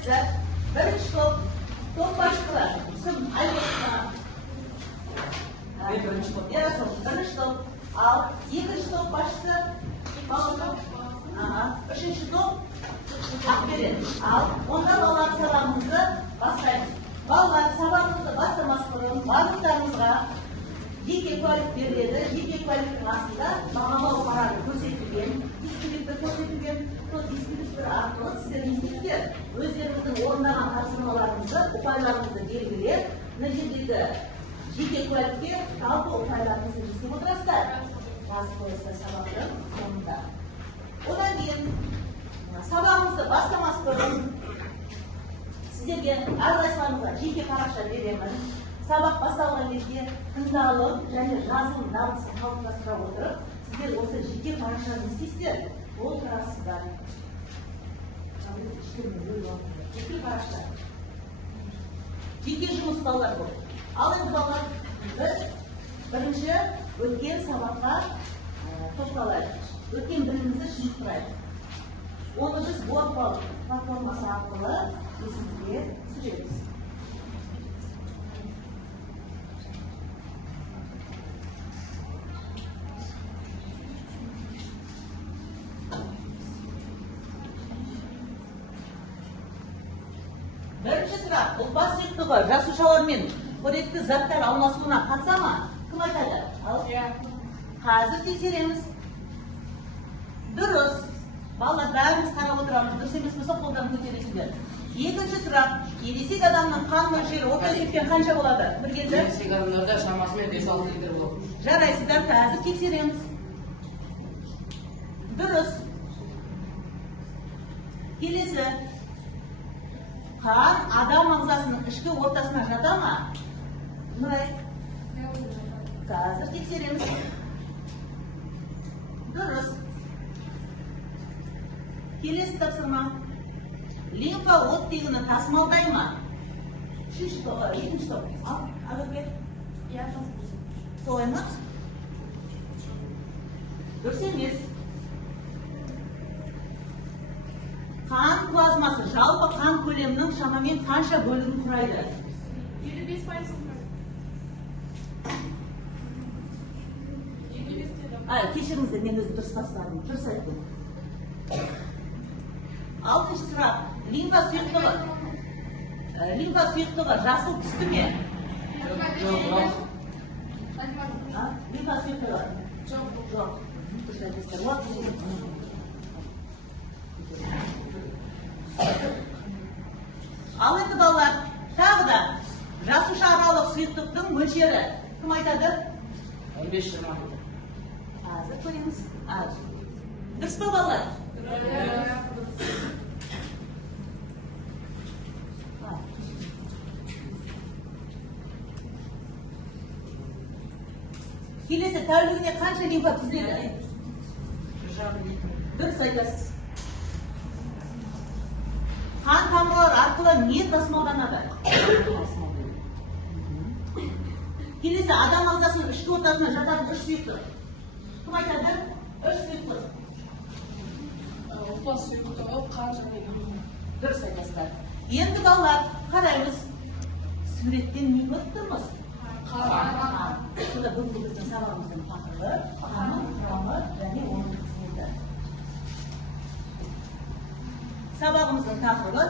Жақсы. Бірінші топ башқалар. Кім айтылысына? Бірінші топ. Ал екінші топ башқысы? Үшінші топ? Ақберен. Ал онда балалар сабағымызды бастаймыз. Балалар сабағымызды бастамас бұрын барлықтарымызға жеке куәлік беріледі. Жеке куәліктің астында бағалау парағы көрсетілген, дискіліктер көрсетілген. Сол дискіліктер арқылы сіздер не істейсіздер? Өздеріңіздің орындаған тапсырмаларыңызды, ұпайларыңызды белгілеп, мына жердегі жеке куәлікке жалпы ұпайларыңызды жасап отырасыздар. Жазып қойасыздар сабақтың соңында. Одан кейін сабағымызды бастамас бұрын сіздерге әрқайсыларыңызға жеке парақша беремін. Сабақ басталған кезде тыңдалып және жазылым дағдысын қалыптастыра отырып, сіздер осы жеке парақшаны істейсіздер, ол тұрасыздар. Жеке парақша. Жеке жұмыс балалар бұл. Ал енді балалар, біз бірінші өткен сабаққа тоқталайық. Өткен білімімізді шынықтырайық. Оны біз Word платформасы арқылы есімізге түсіреміз. Бірінші сұрақ, ұлпас сұйықтығы жасушалармен қоректі заттар алмасуына қатыса ма? Кім айтады? Қазір тексереміз. Дұрыс. Балалар бәріміз қарап отырамыз. Дұрыс емес болса қолдан көтересіздер. Екінші сұрақ, ересек адамның қан мөлшері орта есеппен қанша болады? Бір келді? Ересек адамдарда шамасымен 5-6 литр болады. Жарайсыздар, қазір тексереміз. Дұрыс. Келесі. Қан адам ағзасының ішкі ортасына жата ма? Нұрай. Қазір тексереміз. Дұрыс. Келесі тапсырма. Лимфа оттегіні тасымалдай ма? Үшінші топ, екінші топ. Ағырбек. Солай ма? Дұрыс емес. Қан плазмасы жалпы қан көлемінің шамамен қанша бөлігін құрайды? 55%. Кешіріңіздер, мен өзім дұрыс бастадым. Дұрыс айттым. Алтыншы сұрақ. Лимфа сұйықтығы жасыл түсті ме? Жоқ. Лимфа сұйықтығы? Жоқ. Дұрыс айтасыздар. Ал енді балалар, тағы да жасуша аралық сұйықтықтың мөлшері кім айтады? 15-20. Қазір көреміз. Дұрыс па балалар? Келесі тәулігіне қанша лимфа түзіледі? Дұрыс айтасыз. Қан тамырлар арқылы не тасымалданады? Келесі адам ағзасының ішкі ортасына жататын үш сұйықтық. Кім айтады? Үш сұйықтық. Ұлпас сұйықтығы, қан және бүйрек. Дұрыс айтасыздар. Енді балалар, қараймыз. Суреттен не көріп тұрмыз? Қан. Сонда бүгінгі біздің сабағымыздың тақырыбы қанның құрамы және оның қызметі. Сабағымыздың тақырыбы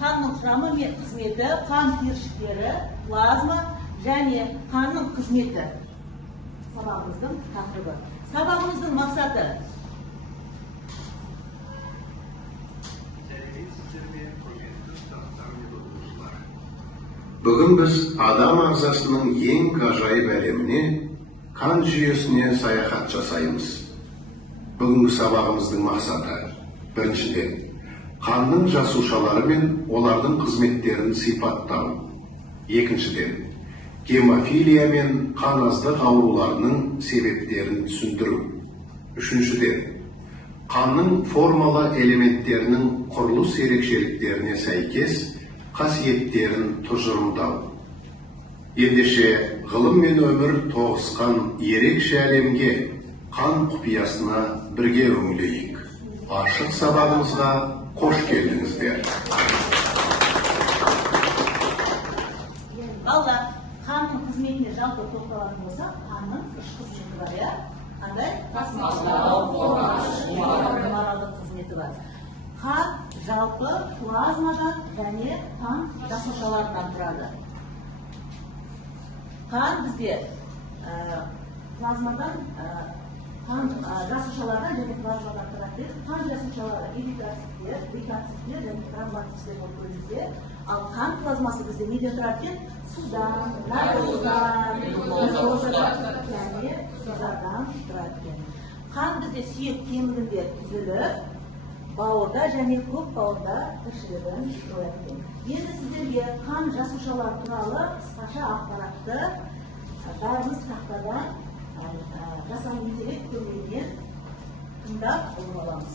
қанның құрамы мен қызметі, қан түйіршіктері, плазма және қанның қызметі. Сабағымыздың тақырыбы. Сабағымыздың мақсаты. Бүгін біз адам ағзасының ең ғажайып әлеміне, қан жүйесіне саяхат жасаймыз. Бүгінгі сабағымыздың мақсаты. Біріншіден, қанның жасушалары мен олардың қызметтерін сипаттау. Екіншіден, гемофилия мен қан аздық ауруларының себептерін түсіндіру. Үшіншіден, қанның формалы элементтерінің құрылыс ерекшеліктеріне сәйкес қасиеттерін тұжырымдау. Ендеше ғылым мен өмір тоғысқан ерекше әлемге, қан құпиясына бірге үңілейік. Ашық сабағымызға қош келдіңіздер. жалпы тоқталатын болсақ, қанның үш қызметі бар, иә? Қандай? Моралдық қызметі бар. Қан жалпы плазмадан және қан жасушаларынан тұрады. Қан бізде плазмадан, қан жасушалардан және плазмадан тұрады. Қан жасушалары эритроциттер, лейкоциттер және тромбоциттер болып бөлінсе, ал қан плазмасы бізде неден тұрады? Судан, наркоздан, глюкозадан және тұздардан тұрады. Қан бізде сүйек кемігінде түзіліп, бауырда және көк бауырда тіршілігін қояды. Енді сіздерге қан жасушалар туралы қысқаша ақпаратты бәріміз тақтадан жасанды интеллект көмегімен тыңдап біліп аламыз.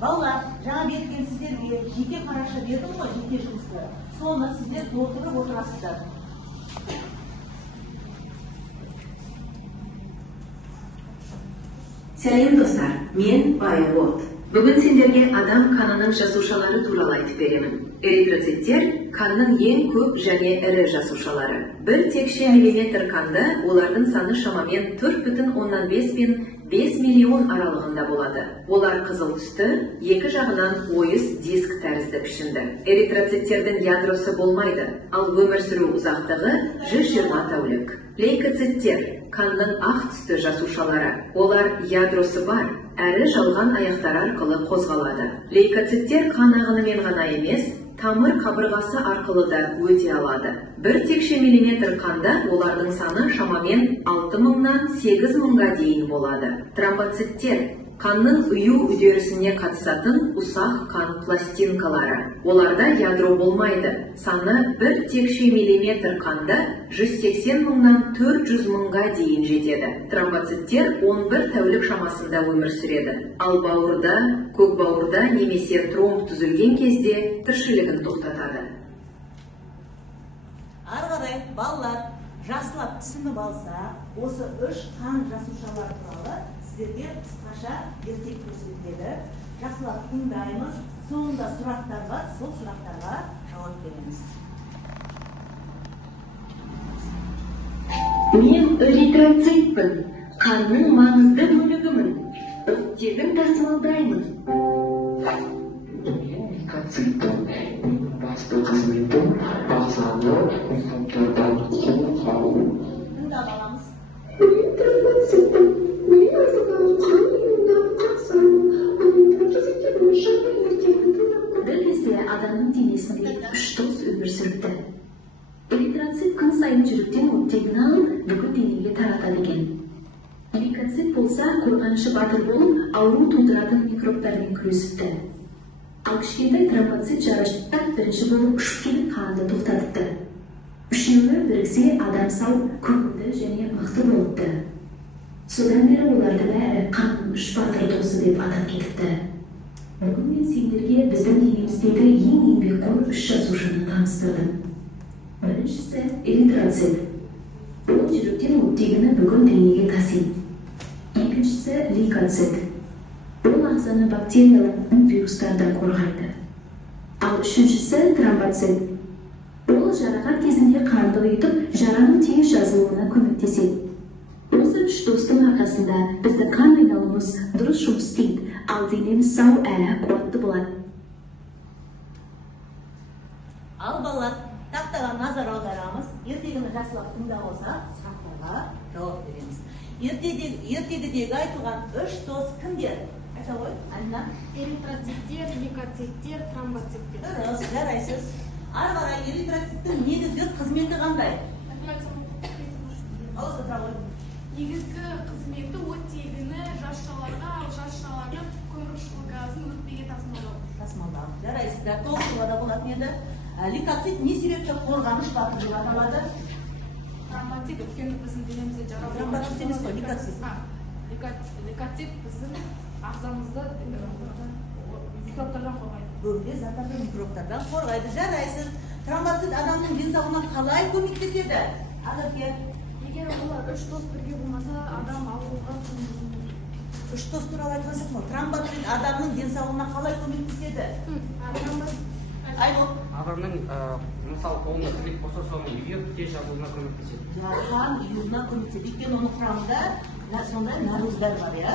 Балалар, жаңа берген сіздерге жеке параша бердім ғой, жеке жұмысты. Соны сіздер толтырып отырасыздар. Сәлем достар, мен Байбот. Бүгін сендерге адам қанының жасушалары туралы айтып беремін. Эритроциттер қанның ең көп және ірі жасушалары. Бір текше миллиметр қанда олардың саны шамамен 4,5 пен 5 миллион аралығында болады. Олар қызыл түсті, екі жағынан ойыс диск тәрізді пішінді. Эритроциттердің ядросы болмайды, ал өмір сүру ұзақтығы 120 тәулік. Лейкоциттер қанның ақ түсті жасушалары. Олар ядросы бар, әрі жалған аяқтар арқылы қозғалады. Лейкоциттер қан ағынымен ғана емес, тамыр қабырғасы арқылы да өте алады. Бір текше миллиметр қанда олардың саны шамамен 6000-нан 8000-ға дейін болады. Тромбоциттер қанның ұю үдерісіне қатысатын ұсақ қан пластинкалары. Оларда ядро болмайды. Саны бір текше миллиметр қанда 180 000-нан 400 000-ға дейін жетеді. Тромбоциттер 11 тәулік шамасында өмір сүреді. Ал бауырда, көк бауырда немесе тромб түзілген кезде тіршілігін тоқтатады. Ары қарай балалар жақсылап түсініп алса, осы үш қан жасушалар туралы сіздерге қысқаша ертек көрсетіледі. Жақсылап тыңдаймыз. Соңында сұрақтар бар, сол сұрақтарға жауап береміз. Мен эритроцитпін, қанның маңызды бөлігімін. Оттегін тасымалдаймын. Лейкоциттің басты қызметі ағзаны микробтардан қорғау. Тыңдап аламыз. Эритроциттің мен ағзадағы қан ұйымына қатысамын. Эритроциттер бойынша ертегін тыңдап. Бір кезде адамның денесінде үш дос өмір сүріпті. Эритроцит күн сайын жүректен оттегін алып, бүкіл денеге таратады екен. Лейкоцит болса, қорғаншы батыр болып, ауру тудыратын микробтармен күресіпті. Ал кішкентай тромбоцит жарашықтан бірінші болып ұшып келіп қанды тоқтатыпты. Үшеуі біріксе адам сау, көңілді және мықты болыпты. Содан бері оларды бәрі қанның үш батыр досы деп атап кетіпті. Бүгін мен сендерге біздің денеміздегі ең еңбекқор үш жасушаны таныстырдым. Біріншісі эритроцит. Ол жүректен оттегіні бүкіл денеге тасиды. Екіншісі лейкоцит. Ол ағзаны бактериялар мен вирустардан қорғайды. Ал үшіншісі тромбоцит. Ол жарақат кезінде қанды ұйытып, жараның тез жазылуына көмектеседі. Осы үш достың арқасында біздің қан айналымыз дұрыс жұмыс істейді, ал денеміз сау әрі қуатты болады. Ал балалар, тақтаға назар аударамыз. Ертегіні жақсылап тыңдап алсақ, сұрақтарға жауап береміз. Ертегідегі айтылған үш дос кімдер? Айта ғой, Алина. Эритроциттер, лейкоциттер, тромбоциттер. Дұрыс, жарайсыз. Ары қарай эритроциттің негізгі қызметі қандай? Ауызды тұра ғой. Негізгі қызметі оттегіні жасушаларға, ал жасушалардан көмірқышқыл газын өтпеге тасымалдау. Тасымалдау. Жарайсыздар. Толықтыруға да болатын еді. Лейкоцит не себепті қорғаныш батыр деп аталады? Тромбоцит өйткені біздің денемізде жаралу. Тромбоцит емес қой, лейкоцит. Лейкоцит біздің ағзамызды микробтардан қорғайды. Бөгде заттардан микробтардан қорғайды. Жарайсыз. Тромбоцит адамның денсаулығына қалай көмектеседі? Ақерке. Егер олар үш дос бірге болмаса, адам ауруға Үш дос туралы айтқан жоқпын ғой. Тромбоцит адамның денсаулығына қалай көмектеседі? Айгүл. Адамның мысалы қолында тірлік болса соны үйге тез жазуына көмектеседі. Қан юуына көмектеседі. Өйткені оның құрамында сондай наркоздар бар, иә.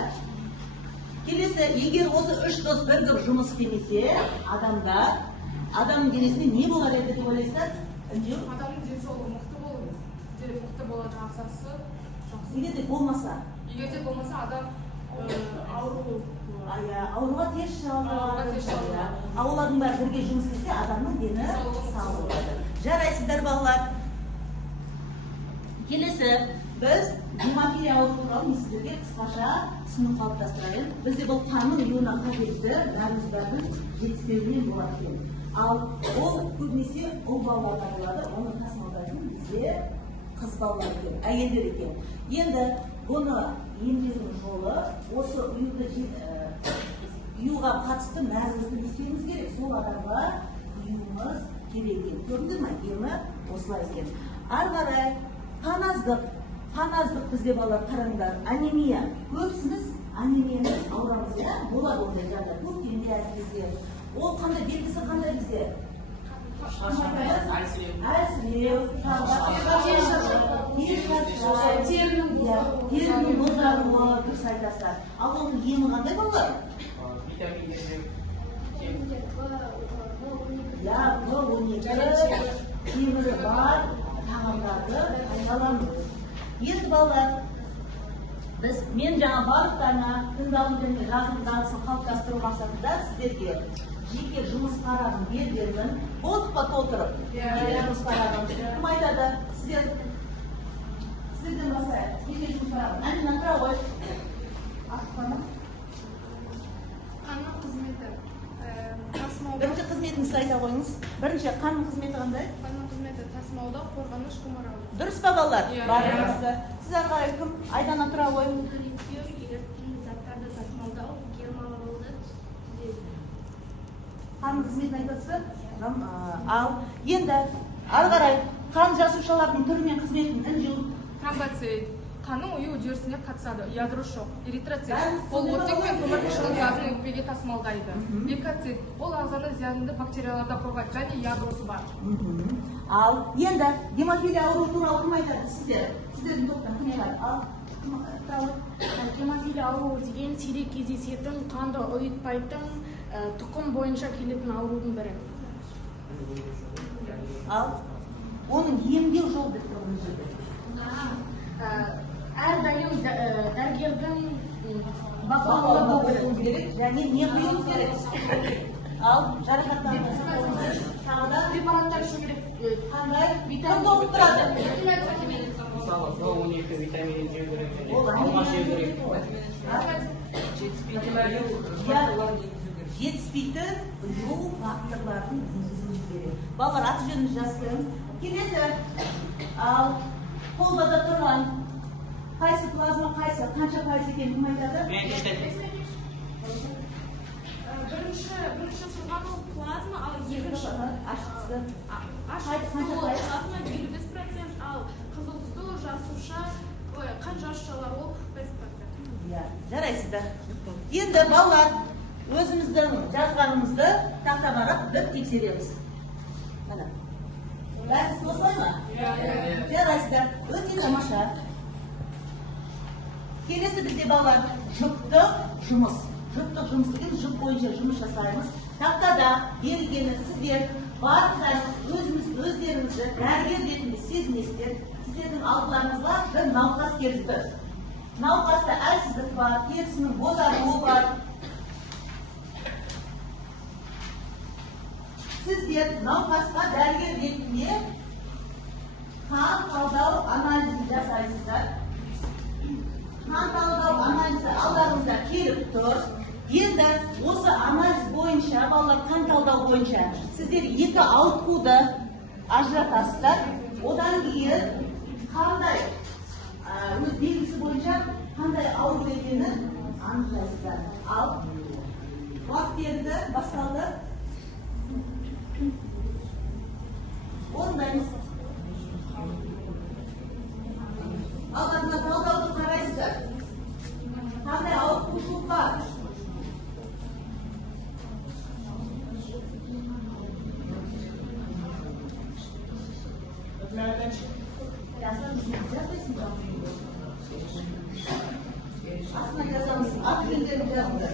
Келесі, егер осы үш дос бірігіп жұмыс істемесе, адамның денесінде не болар еді деп ойлайсыздар? Үндеу? Адамның денсаулығы мықты болады. Мықты болады, ағзасы жақсы. Егер де болмаса? Егер де болмаса адам ауруға тез шалдығады. Олардың бәрі бірге жұмыс істесе, адамның дені сау болады. Жарайсыздар, балалар. Келесі, біз гемофилия ауруы туралы мен сіздерге қысқаша түсінік қалыптастырайын. Бізде бұл қанның юуына қажетті наркоздардың жетіспеуінен болады екен. Ал ол көбінесе ұл балаларда болады, оны тасымалдайтын бізде қыз балалар екен, әйелдер екен. Енді бұны емдеудің жолы осы ұюға қатысты наркозды ескеруіміз керек. Сол адамға ұюымыз керек екен. Көрдіңдер ме? Емі осылай екен. Ары қарай қаназдық бізде балалар қараңдар, анемия. Көпсіміз анемиямен ауырамыз, иә? Болады ондай жағдай. Көктемде әсіресе. Ол қандай белгісі қандай бізде? Әлсіреу, терінің бозаруы, дұрыс айтасыздар. Ал оның емі қандай балалар? B12 темірі бар тағамдарды пайдаланыңыз. Енді балалар, мен жаңа барлықтарына тыңдалым және жазу дағдысын қалыптастыру мақсатында сіздерге жеке жұмыс парағын бердім. Болдық па толтырып? Жұмыс парағын. Кім айтады? Сіздерден бастайық. Жеке жұмыс парағын. Әмина, тұра ғой. Қанның қызметі. Бірінші қызметіңізді айта қойыңыз. Бірінші қанның қызметі қандай? Қанның қызметі тасымалдау, қорғаныш, құмырау. Дұрыс па балалар? Барыңызды. Сіз ары қарай кім? Айдана, тұра ғой. Қанның қызметін айтасыздар? Ал енді ары қарай қан жасушалардың түрі мен қызметін үндеу. Тромбоцит. Қанның ұю үдерісіне қатысады. Ядро шоқ, эритроцит. Ол оттек пен көмірқышқыл газын өкпеге тасымалдайды. Лейкоцит. Ол ағзаны зиянды бактериялардан қорғайды және ядросы бар. Ал енді гемофилия ауруы туралы кім айтады сіздер? Сіздердің топтан кім айтады? Ал гемофилия ауруы деген сирек кездесетін, қанды ұйытпайтын, тұқым бойынша келетін аурудың бірі. Ал оның емдеу жолы деп тұрған жерде. Әрдайым дәрігердің бақылауында болу керек, және не қиюымыз керек? Ал жарақаттардан тағы да препараттар ішу керек. қандай витамин толып тұрады? Мысалы, B12 витаминін жеу керек және Ол алма жеу керек. Жетіспейтін ұю факторларын енгізуіміз керек. Балалар, аты жөніңізді жазсын. Келесі, ал қолбада тұрған қайсы плазма, қайсы, қанша пайыз екенін кім айтады? Бірінші тұрған ол плазма, ал екінші Ашқысы. плазма 25%, ал қызыл түсті жасуша, қан жасушалар ол 45%. Жарайсыздар. Енді балалар, өзіміздің жазғанымызды тақтаға бір тексереміз. Бәріңіз осылай ма? Жарайсыздар. Өте тамаша. Келесі бізде балалар жұптық жұмыс. Жұптық жұмыс деген жұп бойынша жұмыс жасаймыз. Тақтада берілгені сіздер барлықтарыңыз өздеріңізді дәрігер ретінде сезінесіздер. Сіздердің алдыларыңызға бір науқас келіп тұр. Науқаста әлсіздік бар, терісінің бозаруы бар. Сіздер науқасқа дәрігер ретінде қан талдау анализін жасайсыздар. Қан талдау анализі алдарыңызда келіп тұр. Енді осы анализ бойынша, балалар қан талдау бойынша сіздер екі ауытқуды ажыратасыздар. Одан кейін қандай өз белгісі бойынша қандай ауру екенін анықтайсыздар. Ал уақыт берді, басталды. Орындаймыз. Алдына талдауды қарайсыздар. Қандай ауытқушылық бар? Астына жазамыз, аты жөндерін жазыңдар.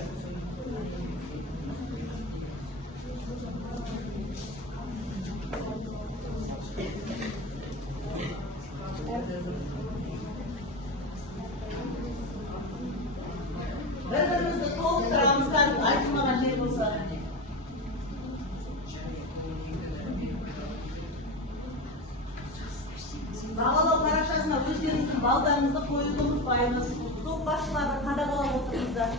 Bir-birimizni толықтырамыз, айтылмаған жер болса. Бағалау парақшасына өздеріңіздің балдарыңызды қоюды ұмытпаймыз. Топ басшылары қадағалап отырыңыздар.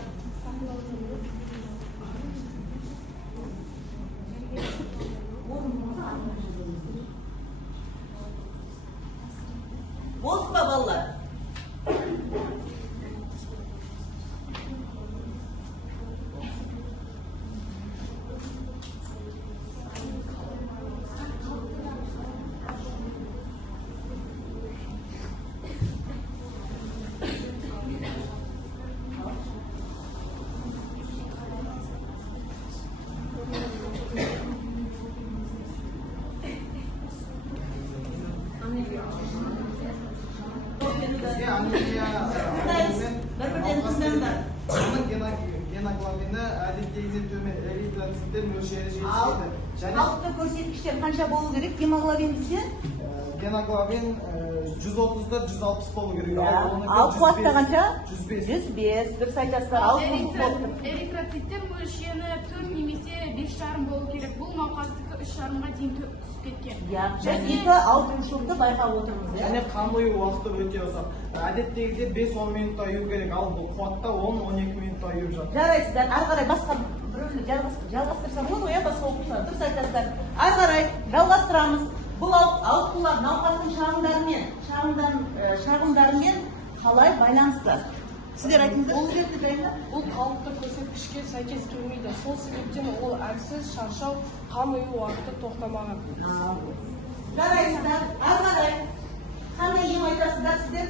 Болды ба балалар? Bir-birden kızlarlar. Гемоглобині әдеттегіден төмен эритроциттер мөлшері жетіспейді. Қалыпты көрсеткіштер қанша болу керек гемоглобин десе? Гемоглобин 130-160 болу керек. Ал қуатта қанша? 105. 105. Дұрыс айтасыздар. Ал қуатты. Эритроциттер мөлшері 4 немесе 5,5 болу керек. Бұл науқастікі 3,5-ға дейін түсіп кеткен. Екі ауытқушылықты байқап отырмыз. Және қан құю уақыты өте ұзақ. Әдеттегіде 5-10 минутта аю керек, ал бұл қуатта 10-12 минутта аю жатыр. Жарайсыздар, ары қарай басқа біреуді жалғастырсам болады ғой, басқа оқушылар. Дұрыс айтасыздар. Ары қарай жалғастырамыз. Бұл ауытқулар науқастың шағымдарымен қалай байланысты? Сіздер айтыңыздар, ол жерді жайында? Бұл қалыпты көрсеткішке сәйкес келмейді. Сол себептен ол әлсіз, шаршау, қан ұю уақыты тоқтамаған. Жарайсыздар, ары қарай қандай ем айтасыздар сіздер?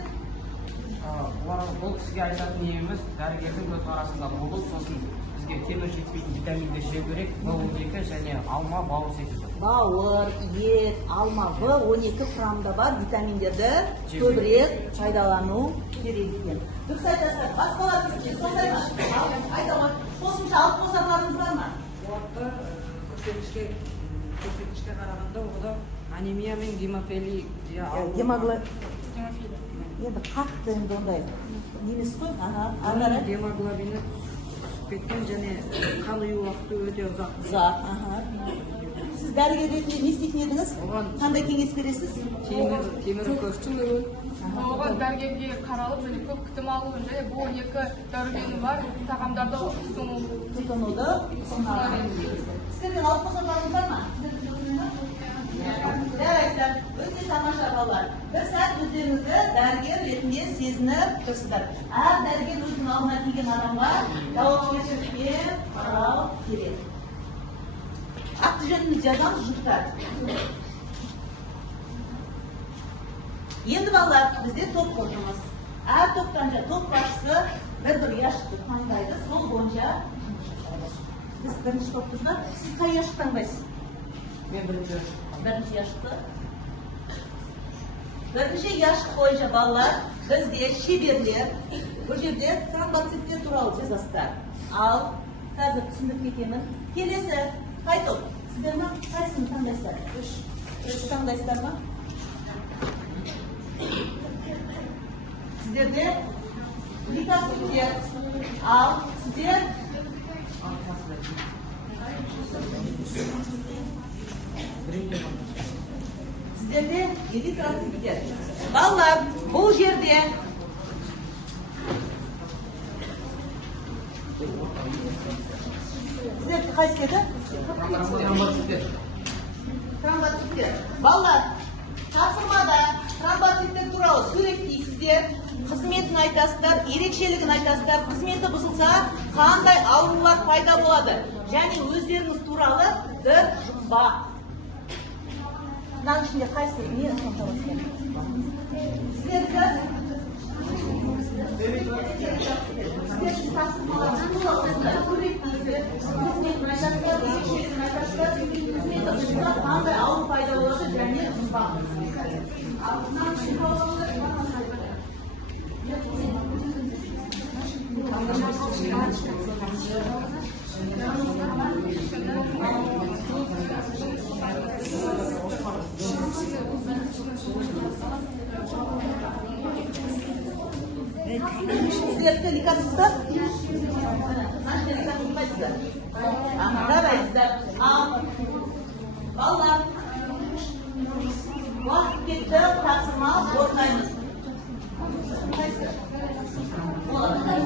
Бұл кісіге айтатын еміміз дәрігердің көзқарасында болды, сосын бізге темір жетпейтін витаминді жеу керек, В12 және алма, бауыр секілді. Бауыр, ет, алма, В12 құрамында бар витаминдерді көбірек пайдалану керек екен. Дұрыс айтасыздар, басқалар сондай ма? Айтамын, қосымша алып қосарларыңыз бар ма? көрсеткішке қарағанда ода анемия мен гемофилия Енді қатты енді ондай немес қой, гемоглобині түсіп кеткен және қан ұю уақыты өте ұзақ. Сіз дәрігер ретінде не істейтін едіңіз? Қандай кеңес бересіз? Темір көштің Оған дәрігерге қаралып, және көп күтім алуын, және B12 дәрумені бар тағамдарды тұтынуды. Сіздерден алып қосарларыңыз бар ма? Жарайсыздар, өте тамаша балалар. Bir сәт өздеріңізді дәрігер ретінде сезініп тұрсыздар. Әр дәрігер өзінің алдына келген адамға жауапкершілікпен қарау керек. Аты жөніміз жазамыз жұқтар. Енді балалар, бізде топ құрдыңыз. Әр топтан топ басшысы бір яшықты таңдайды, сол бойынша жұмыс жасаймыз. Біз бірінші топпыз ба? Сіз қай яшық таңдайсыз? Мен бірінші яшықты. Бірінші яшық бойынша балалар, бізде шеберлер, бұл жерде тромбоциттер туралы жазасыздар. Ал, қазір түсіндіріп кетемін. Келесі, қай топ? Сіздер ма? Қайсыны таңдайсыздар? Үш таңдайсыздар ма? Сіздерде лейкоциттер, ал сіздер сіздерде эритроциттер. Балалар, бұл жерде сіздерді қайсы еді? Тромбоциттер. Балалар, тапсырмада тромбоциттер туралы суреттейсіздер, қызметін айтасыздар, ерекшелігін айтасыздар, қызметі бұзылса, қандай аурулар пайда болады, және өздеріңіз туралы бір жұмбақ. Мынаның ішінде қайсы не соншалықты? Сіздерді тапсырмаларыңыз туралы суреттейсіздер, қызметін айтасыздар, ерекшелігін айтасыздар, қызметі бұзылса, қандай ауру пайда болады, және жұмбақ. Sizler delikatsızlar. Kaç delikatsız kaçsızlar? Anlaraysızlar. Vallahi vakit gitti, taksırmaz, ortayımız. Kaçsızlar? Olabilir.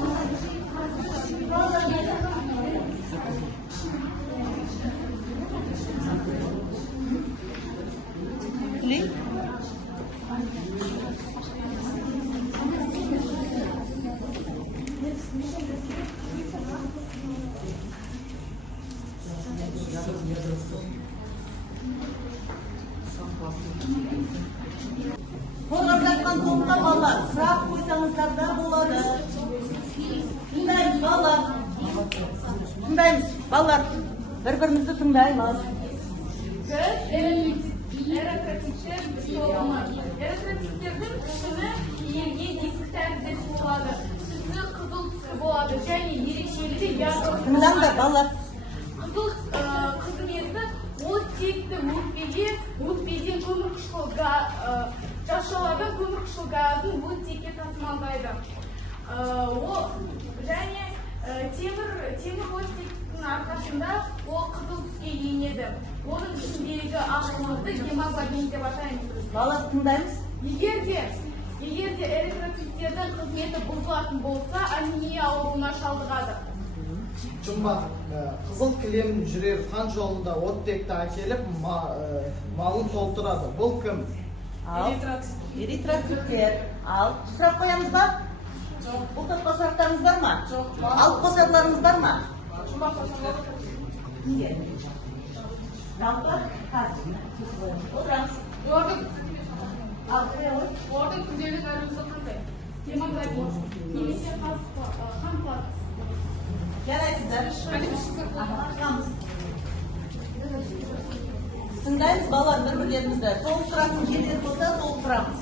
Link. Qo'lga жатқан to'pqa ballar, sıra qo'ysanızlar da bo'ladi. Tindaymiz ballar. Tindaymiz ballar. Bir-birimizni tindaymiz. Эротроциттер болмайды. Эротроциттердің түсіні елге диск тәріздес болады. Түсі қызыл түсі болады. Және ерекшелігі ядросы. Тыңдаңдар балlar. Қызыл қызметі оттекті өкпеден көмірқышқыл жасалады. Көмірқышқыл газын оттекке тасымалдайды. Және темір оттектің арқасында ол қызыл түске енеді. Оның ішіндегі ақуызды гемоглобин деп атаймыз. Балlar тыңдаймыз. Егер де эритроциттердің қызметі бұзылатын болса, анемия ауруына шалдығады. Жұмбақ, қызыл кілем жүрер қан жолында оттекті әкеліп малын толтырады. Бұл кім? Эритроциттер. Ал, сұрақ қоямыз ба? Бұл топқа сұрақтарыңыз бар ма? Алып қосарларыңыз бар ма? Неге? Жалпы қазір. Отырамыз. Олардың күнделік нәресі қандай? Гемоглобин, немесе қан плазмасы. Жарайсыздар. Тыңдаймыз балалар бір-бірлерімізді. Толықтыратын жерлер болса толықтырамыз.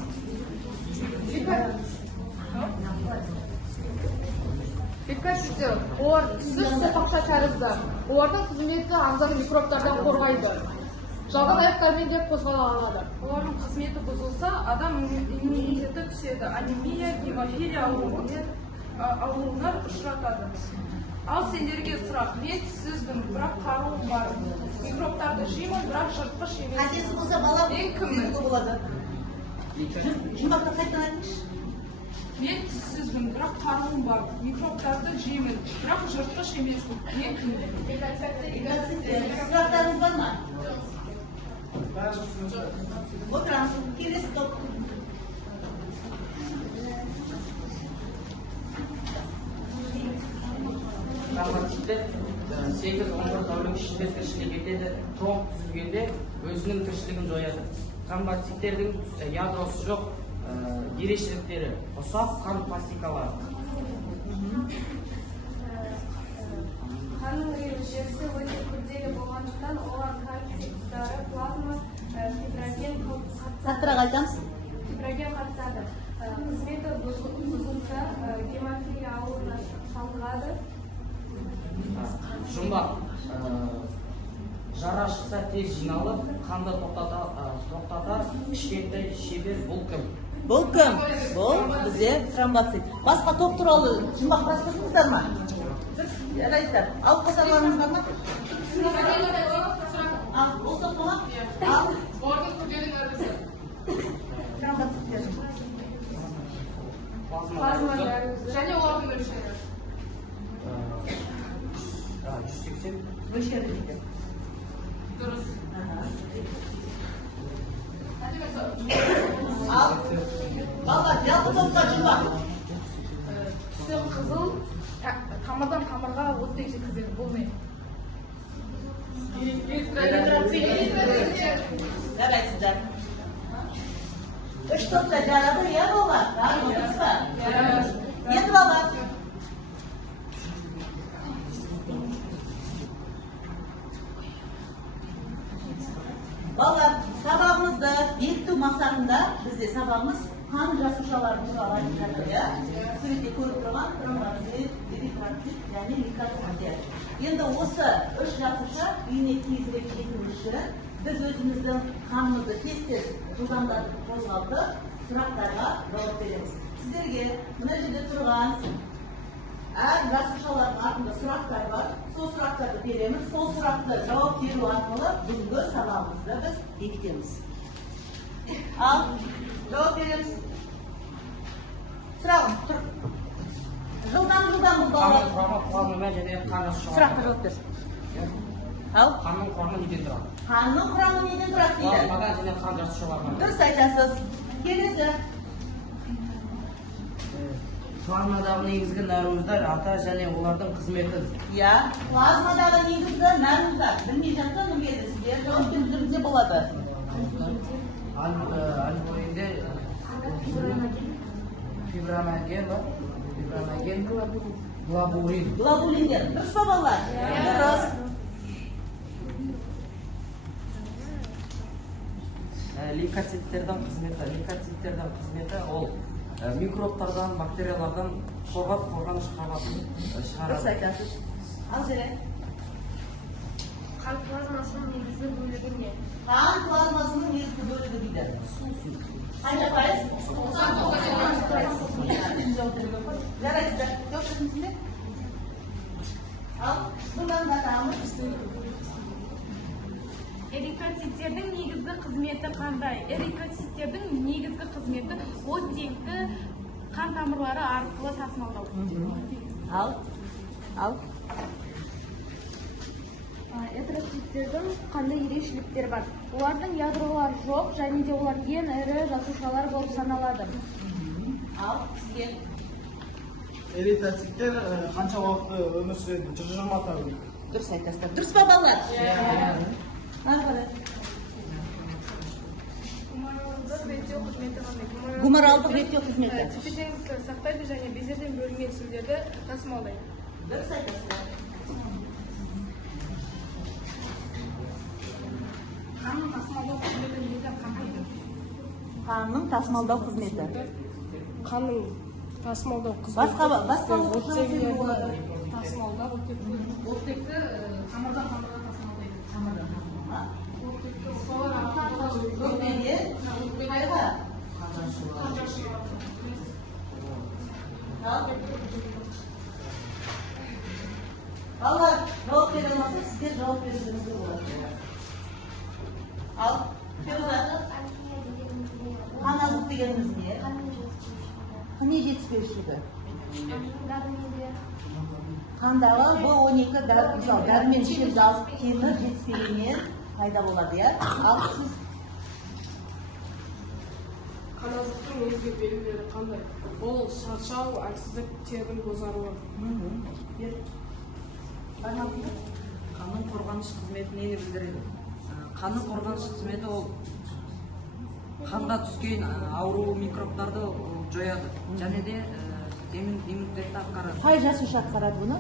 Беккаситі, олар түсі сопақша тәрізді. Олардың қызметі ағзаны микробтардан қорғайды. Жалған аяқтармен де қозғала алады. Олардың қызметі бұзылса, адам иммунитеті түседі. Анемия, гемофилия ауруына ұшыратады. Ал сендерге сұрақ, мен тіссізбін, бірақ қаруым бар. Микробтарды жеймін, бірақ жыртқыш емес. Қажесі болса бала кіммін? болады. Жұмбақты қайтан айтыңызшы. Мен тіссізбін, бірақ қаруым бар. Микробтарды жеймін, бірақ жыртқыш емеспін. Мен кіммін? Сұрақтарыңыз бар ма? Отырамыз. Келесі топ. Тромбоциттер 8-11 тәулік ішінде тіршілік етеді. Тромб түзілгенде өзінің тіршілігін жояды. Тромбоциттердің ядросы жоқ, ерекшеліктері ұсақ қан пластикалары. Қанның жүйесі өте күрделі болғандықтан олар кальций тұздары, плазма, фиброген қатысады. Қызметі бұзылса, гемофилия ауруына шалдығады. Жұмбақ, жара шықса тез жиналып, қанды тоқтатар кішкентай шебер бұл кім? Бұл кім? Бұл бізде тромбоцит. Басқа топ туралы жұмбақ бастырдыңыздар ма? Жарайсыздар. Алып қосарларыңыз бар ма? Ал, ол топ ма? Ал. Олардың күрделі нәресі. Тромбоциттер. Плазма нәресі. Және олардың мөлшері. 180. Мөлшері. Дұрыс. Ал. Балалар, жалпы топқа жұмбақ. Түсі қызыл, қамырдан қамырға оттек жеткізеді. Бұл не? Жарайсыздар. Үш топта жарады, иә балалар? Отырсыз ба? Енді балалар. Балалар, сабағымызды бекіту мақсатында бізде сабағымыз қан жасушалары туралы айтып жатыр, иә? Суретте көріп тұрған тромбоцит, эритрацит және лейкоциттер. Енді осы 3 жасуша үйіне тезірек жету үшін біз өзіміздің қанымызды тез жылдамдатып қозғалтып, сұрақтарға жауап береміз. Сіздерге мына жерде тұрған әр жасушалардың артында сұрақтар бар. Сол сұрақтарды береміз. Сол сұрақты жауап беру арқылы бүгінгі сабағымызды біз бекітеміз. Ал, жауап береміз. Сұрағым, тұр. Жылдан балалар. Сұраққа жауап берсін. Ал? Қанның құрамы неден тұрады? Қанның құрамы неден тұрады дейді? Плазмадан және қан жасушаларынан. Дұрыс айтасыз. Келесі. Плазмадағы негізгі нәруыздар ата және олардың қызметі. Иә, плазмадағы негізгі нәруыздар. Білмей жатса білмейді сіздер. Жауап беруіңізде болады. Альбоинде фиброноген бар. Фиброноген, глобулин. Глобулиндер. Дұрыс па балалар? Дұрыс. Лейкоциттердің қызметі ол микробтардан, бактериялардан қорғаныш қабатын шығарады. Дұрыс айтасыз. Ал жере. Қан плазмасының негізгі бөлігі не? Қан плазмасының негізгі бөлігі дейді. Қанша пайыз? 90%. Жарайсыздар. Жоқ түсінсіздер? Ал, бұдан батамыз. Эритроциттердің негізгі қызметі қандай? Эритроциттердің негізгі қызметі оттекті қан тамырлары арқылы тасымалдау. Ал. Эритроциттердің қандай ерекшеліктері бар? Олардың ядролары жоқ, және де олар ең ірі жасушалар болып саналады. Ал, сізге. Эритроциттер қанша уақытта өмір сүреді? 120 тәулік. Дұрыс айтасыздар. Дұрыс па балалар? Гуморалдық реттеу қызметі. Тепе-теңдікті сақтайды және безерден бөлінген сүлдерді тасымалдайды. Дұрыс айтасыздар. Қанның тасымалдау қызметі неден қамтиды? Қанның тасымалдау қызметі. Қанның тасымалдау Басқа тасымалдау оттекті тамырдан тамырға тасымалдайды. Өкпеге, қайға? Балалар, жауап бере алмаса, сіздер жауап беруіңізге болады. Ал, Феруза, қан азық дегеніміз не? Қане жетіспеушілігі? Қандағы B12 дәрімен ішеміз алып темір жетіспегеннен пайда болады, иә? Ал, сіз? Қан азықтың негізгі белгілері қандай? Ол шаршау, әлсіздік, тердің бозаруы. Қанның қорғаныш қызметі нені білдіреді? Қанның қорғаныш қызметі ол қанға түскен ауру микробтарды жояды. Және де иммунитетті атқарады. Қай жасуша атқарады бұны?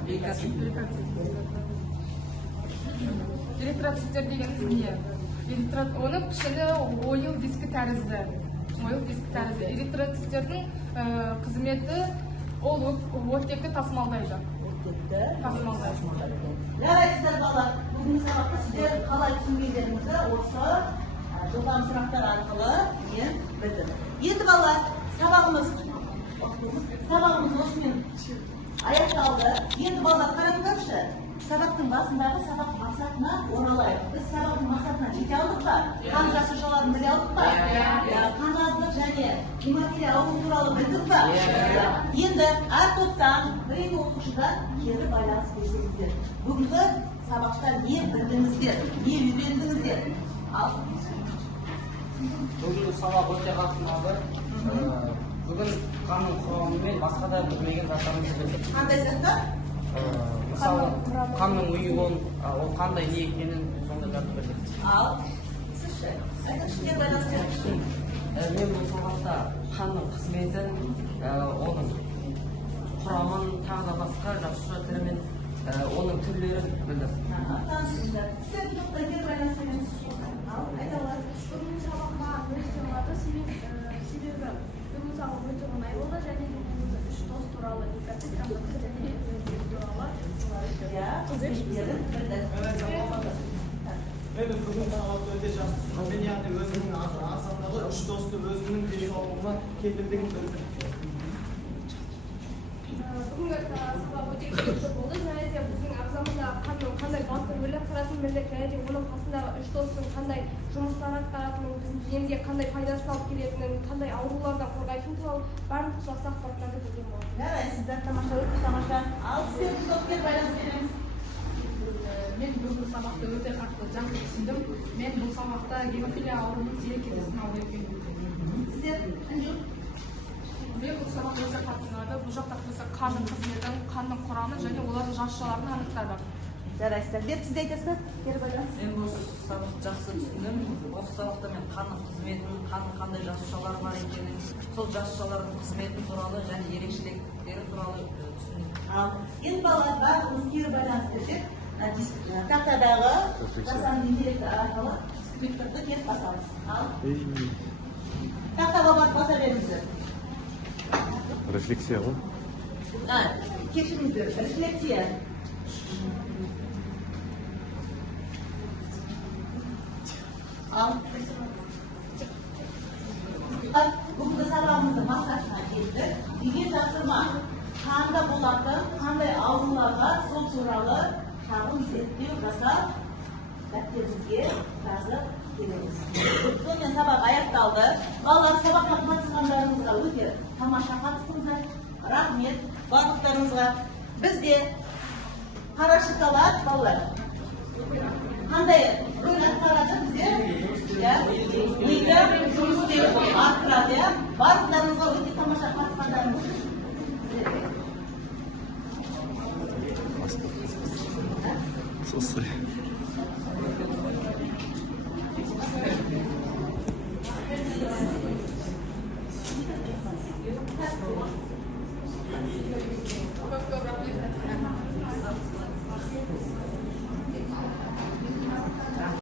Эритроциттер дегеніміз не? Оның пішіні ойыл дискі тәрізді. Эритроциттердің қызметі ол оттекті тасымалдайды. Жарайсыздар балалар, бүгінгі сабақта сіздер қалай түсінгендеріңізді осы жылдам сұрақтар арқылы мен білдім. Енді балалар, сабағымыз осымен аяқталды. Енді балалар қараңдаршы, сабақтың басындағы сабақ мақсатына оралайық. Біз сабақтың мақсатына жете алдық па? Қан жасушаларын біле алдық па? Қан аздық және гемофилия ауруы туралы білдік па? Енді әр топтан бір оқушыдан кері байланыс берсеңіздер. Бүгінгі сабақта не білдіңіздер, не үйрендіңіздер? Ал. Бүгінгі сабақ өте қатысты. Бүгін қанның құрамы мен басқа да білмеген заттарымызды білдік. Қандай заттар? Мысалы, қанның ұйуын, ол қандай не екенін сондайларды білдік. Ал, сізші, айтыңызшы байланысты. Мен бұл сабақта қанның қызметін, оның құрамын, тағы да басқа жасуша түрі мен оның түрлерін білдім. Танысыңыздар. Сіздер тоқтан кері байланысты беріңіз. Ал, айта алады. Бүгінгі сабақ маған өте ұнады, себебі бүгінгі сабақ өте оңай болды және де 3 дос туралы, лейкоцит, тромбоцит және ниеттерин білдірді. Мен бүгін таңалап өте жақсы. Мен яғни өзімнің ағзамдағы үш досты өзімнің денсаулығыма кепілдігін білдірдім. бүгінгі сабақ өте керекті болды. Және де біздің ағзамыздағы қанның қандай басты рөлін атқаратынын білдік. Және де оның қасындағы үш достың қандай жұмыстар атқаратынын, біздің денемізге қандай пайдасын алып келетінін, қандай аурулардан қорғайтын туралы барлық жақсы ақпараттарды білген болдым. Жарайсыздар, тамаша, өте тамаша. Ал сіздер стоппен байланыс береміз. Мен бүгінгі сабақты өте қатты жақсы түсіндім. Мен бұл сабақта гемофилия ауруының сирек кездесін алып өткенмін. Сіздер, Анжу? Мен бұл сабақ өте қатты ұнады. Бұл жақта бізді қанның қызметін, қанның құрамын және олардың жасушаларын анықтады. Жарайсыздар. Беріп сізді айтасыз ба? Бері байланыс. Мен бұл сабақты жақсы түсіндім. Осы сабақта мен қанның қызметін, қанның қандай жасушалар бар екенін, сол жасушалардың қызметі туралы және ерекшеліктері туралы түсіндім. Ал енді балалар барлығымыз кері байланыс берсек, тақтадағы жасанды интеллект арқылы спиктерді келіп басамыз. Ал тақтаға барып баса беріңіздер. Рефлексия ғой. Кешіріңіздер, рефлексия. Ал бүгінгі сабағымыздың мақсатына келдік. Егер тапсырма қанда болатын, қандай ауруларға сол туралы шағын зерттеу жасап, дәптерімізге жазып келеміз. Сонымен сабақ аяқталды. Балалар, сабаққа қатысқандарыңызға өте тамаша қатыстыңыздар. Рахмет барлықтарыңызға. Бізде қара шоколад, балалар, қандай рөл атқарады бізде? Миды жұмыс істеу арттырады. Барлықтарыңызға өте тамаша қатысқандарыңыз үшін. Сосай. Көп рахмет.